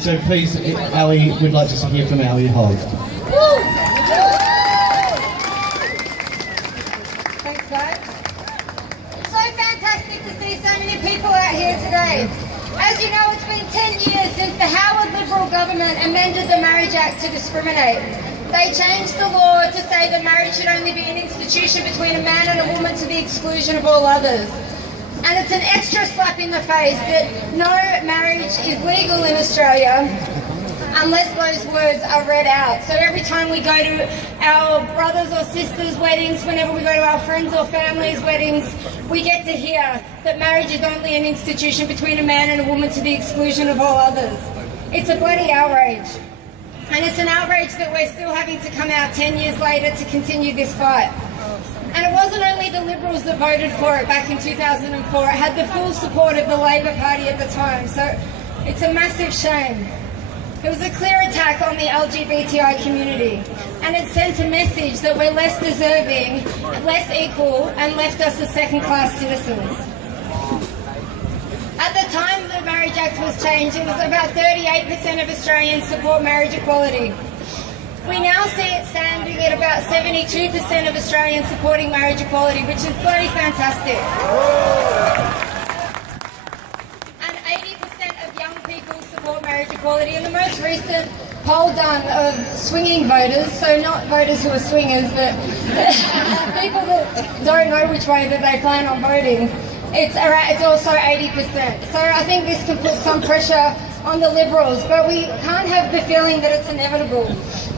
So please, Ali, we'd like to hear from Ali Hogg. Thanks, guys. It's so fantastic to see so many people out here today. As you know, it's been 10 years since the Howard Liberal government amended the Marriage Act to discriminate. They changed the law to say that marriage should only be an institution between a man and a woman to the exclusion of all others. And it's an extra slap in the face that no marriage is legal in Australia unless those words are read out. So every time we go to our brothers or sisters' weddings, whenever we go to our friends or families' weddings, we get to hear that marriage is only an institution between a man and a woman to the exclusion of all others. It's a bloody outrage. And it's an outrage that we're still having to come out 10 years later to continue this fight. And it wasn't only the Liberals that voted for it back in 2004, it had the full support of the Labor Party at the time, so it's a massive shame. It was a clear attack on the LGBTI community, and it sent a message that we're less deserving, less equal, and left us as second-class citizens. At the time the Marriage Act was changed, it was about 38% of Australians support marriage equality. We now see it standing at about 72% of Australians supporting marriage equality, which is bloody fantastic. And 80% of young people support marriage equality. In the most recent poll done of swinging voters, so not voters who are swingers, but people that don't know which way that they plan on voting, it's also 80%. So I think this can put some pressure on the Liberals, but we can't have the feeling that it's inevitable.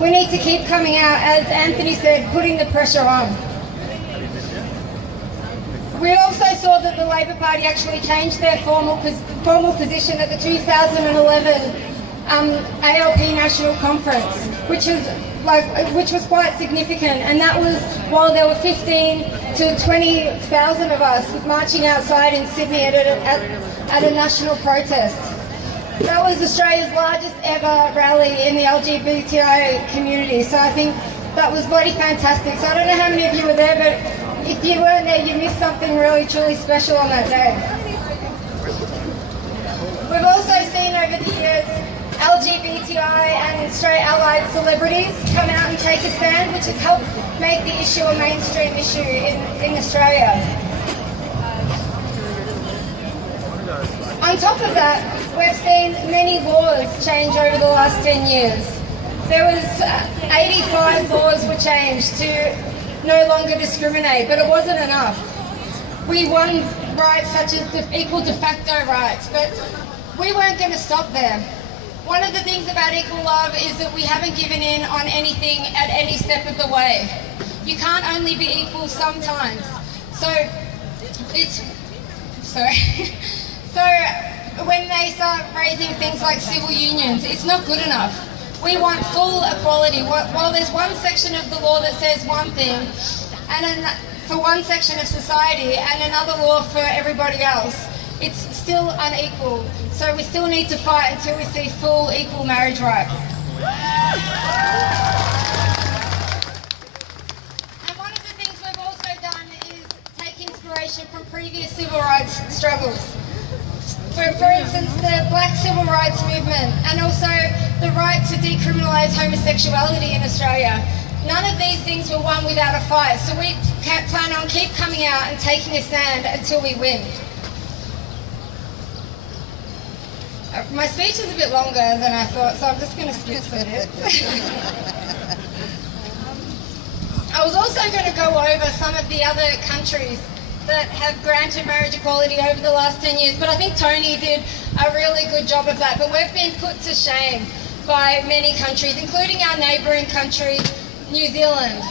We need to keep coming out, as Anthony said, putting the pressure on. We also saw that the Labor Party actually changed their formal position at the 2011 ALP National Conference, which was quite significant, and that was while there were 15 to 20,000 of us marching outside in Sydney at a national protest. That was Australia's largest ever rally in the LGBTI community, so I think that was bloody fantastic. So I don't know how many of you were there, but if you weren't there, you missed something really, truly special on that day. We've also seen over the years LGBTI and straight allied celebrities come out and take a stand, which has helped make the issue a mainstream issue in Australia. On top of that, we've seen many laws change over the last 10 years. There was 85 laws were changed to no longer discriminate, but it wasn't enough. We won rights such as equal de facto rights, but we weren't going to stop there. One of the things about equal love is that we haven't given in on anything at any step of the way. You can't only be equal sometimes. So when they start raising things like civil unions, it's not good enough. We want full equality. While there's one section of the law that says one thing, and for one section of society, and another law for everybody else, it's still unequal. So we still need to fight until we see full equal marriage rights. And one of the things we've also done is take inspiration from previous civil rights struggles. For instance, the Black Civil Rights Movement, and also the right to decriminalise homosexuality in Australia. None of these things were won without a fight, so we plan on keep coming out and taking a stand until we win. My speech is a bit longer than I thought, so I'm just going to skip through it. I was also going to go over some of the other countries that have granted marriage equality over the last 10 years, but I think Tony did a really good job of that. But we've been put to shame by many countries, including our neighbouring country, New Zealand.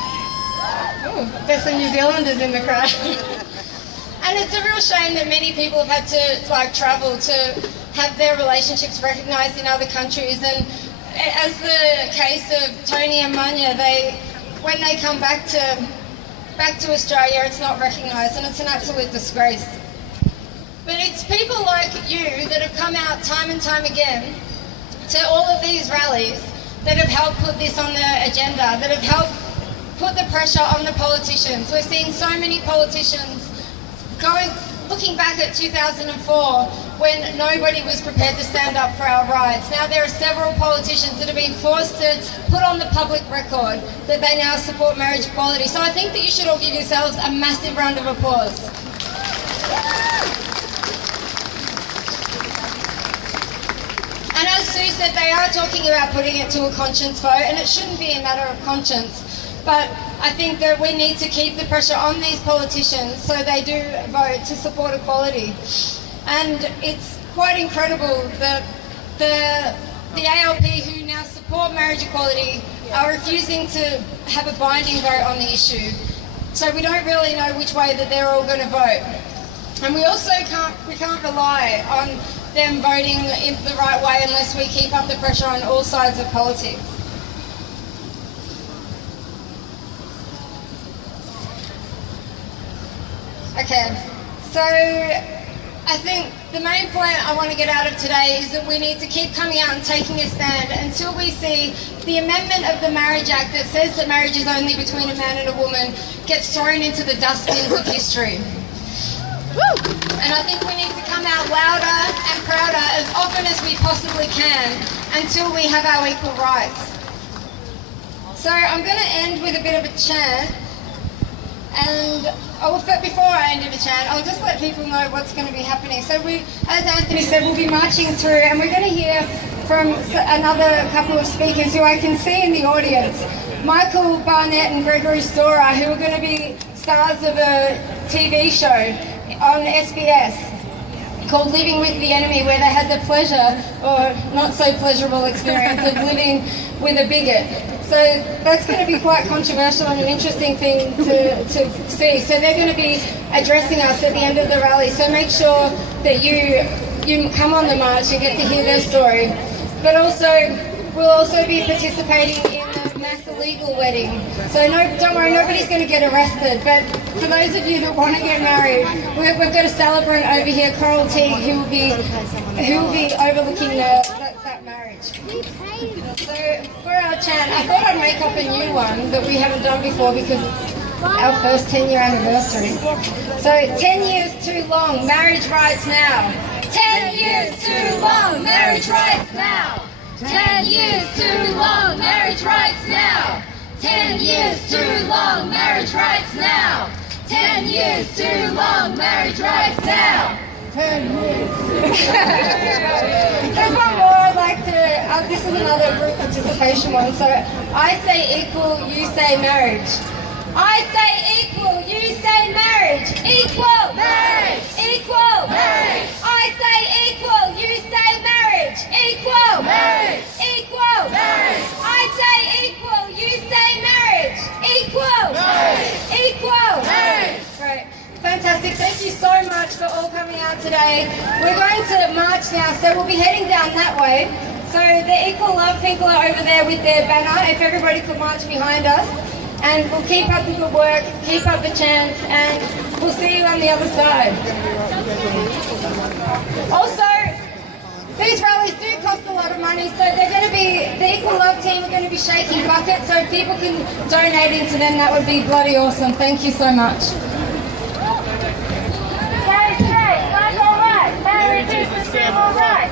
Ooh, there's some New Zealanders in the crowd. And it's a real shame that many people have had to travel to have their relationships recognised in other countries. And as the case of Tony and Manya, when they come back to Australia, it's not recognised, and it's an absolute disgrace. But it's people like you that have come out time and time again to all of these rallies that have helped put this on the agenda, that have helped put the pressure on the politicians. We're seeing so many politicians looking back at 2004 when nobody was prepared to stand up for our rights. Now there are several politicians that have been forced to put on the public record that they now support marriage equality. So I think that you should all give yourselves a massive round of applause. And as Sue said, they are talking about putting it to a conscience vote, and it shouldn't be a matter of conscience. But I think that we need to keep the pressure on these politicians so they do vote to support equality. And it's quite incredible that the ALP who now support marriage equality are refusing to have a binding vote on the issue. So we don't really know which way that they're all going to vote. And we also can't rely on them voting in the right way unless we keep up the pressure on all sides of politics. Okay, so I think the main point I want to get out of today is that we need to keep coming out and taking a stand until we see the amendment of the Marriage Act that says that marriage is only between a man and a woman gets thrown into the dustbins of history. And I think we need to come out louder and prouder as often as we possibly can until we have our equal rights. So I'm going to end with a bit of a chant. And before I end in a chant, I'll just let people know what's going to be happening. So as Anthony said, we'll be marching through, and we're going to hear from another couple of speakers who I can see in the audience. Michael Barnett and Gregory Storer, who are going to be stars of a TV show on SBS called Living with the Enemy, where they had the pleasure, or not so pleasurable experience, of living with a bigot. So that's going to be quite controversial and an interesting thing to see. So they're going to be addressing us at the end of the rally. So make sure that you come on the march and get to hear their story. But also, we'll also be participating in the mass illegal wedding. So don't worry, nobody's going to get arrested. But for those of you that want to get married, we've got a celebrant over here, Coral Teague, who will be overlooking that marriage. So for our chant, I thought I'd make up a new one that we haven't done before because it's our first 10-year anniversary. So 10 years too long, marriage rights now. 10 years too long, marriage rights now. 10 years too long, marriage rights now. 10 years too long, marriage rights now. 10 years too long, marriage rights now. 10 years. There's one more I'd like to, this is another group participation one. So I say equal, you say marriage. I say equal, you say marriage. Equal, marriage. Equal, marriage. I say equal, you say marriage. Equal, marriage. Equal, marriage. I say equal, you say marriage. Equal, marriage. Equal, marriage. Great. Fantastic. Thank you so much for all coming out today. We're going to march now, so we'll be heading down that way. So the Equal Love people are over there with their banner. If everybody could march behind us. And we'll keep up the good work, keep up the chants, and we'll see you on the other side. Also, these rallies do cost a lot of money, so they're going to be, the Equal Love team are going to be shaking buckets, so if people can donate into them, that would be bloody awesome. Thank you so much. Marriage is a civil right.